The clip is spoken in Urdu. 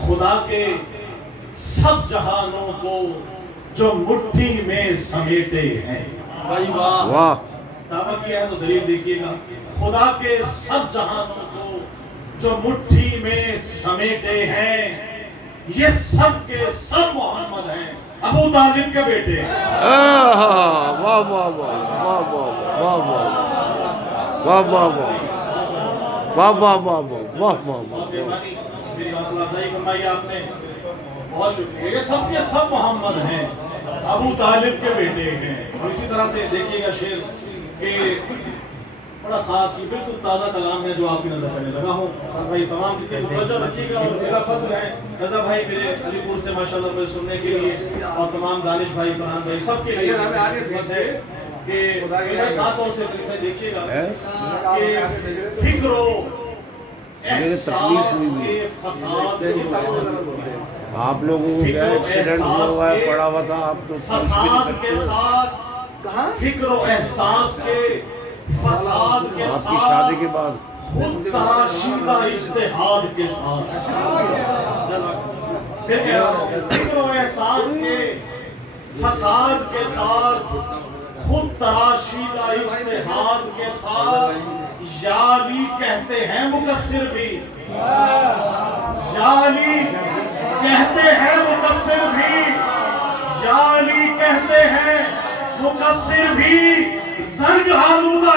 خدا کے سب جہانوں کو جو مٹھی میں سمیٹے ہیں. واہ دعویٰ کیا ہے تو دلیل دیکھیے گا. خدا کے سب جہانوں کو جو مٹھی میں سمیٹے ہیں، یہ سب کے سب محمد ہیں، ابو طالب کے بیٹے ہیں. واہ واہ واہ واہ واہ واہ واہ واہ واہ واہ واہ واہ واہ بہت مہربانی، میری حوصلہ افزائی فرمائی آپ نے، بہت شکریہ. یہ سب کے سب محمد ہیں، ابو طالب کے بیٹے ہیں. اور اسی طرح سے دیکھیے گا شعر کہ بڑا خاص، یہ بالکل تازہ کلام ہے جو آپ کی نظر کرنے لگا ہوں. بھائی تمام جتنے توجہ رکھیے گا. اور میرا فضل ہے رضا بھائی میرے علی پور سے ماشاءاللہ مجھے سننے کے لیے، اور تمام دانش بھائی، فرحان بھائی، سب کے لیے ہے کہ بھائی خاص طور سے دیکھیے گا کہ فکر و احساس کے فساد آپ لوگوں کو کیا ایکسیڈنٹ ہوا ہے، پڑا ہوا تھا، آپ تو پوچھ بھی نہیں فساد کے سکتے. ساتھ، فکر و احساس کے فساد کے آپ کی ساتھ، شادی کے بعد خود تراشیدہ اجتہاد کے ساتھ. پھر کہہ رہا ہوں، فکر و احساس کے فساد کے ساتھ، خود تراشیدہ اجتہاد کے ساتھ، یالی کہتے ہیں مقصر بھی، یالی کہتے ہیں مقصر بھی، یالی کہتے ہیں مقصر بھی. زنگ آلودہ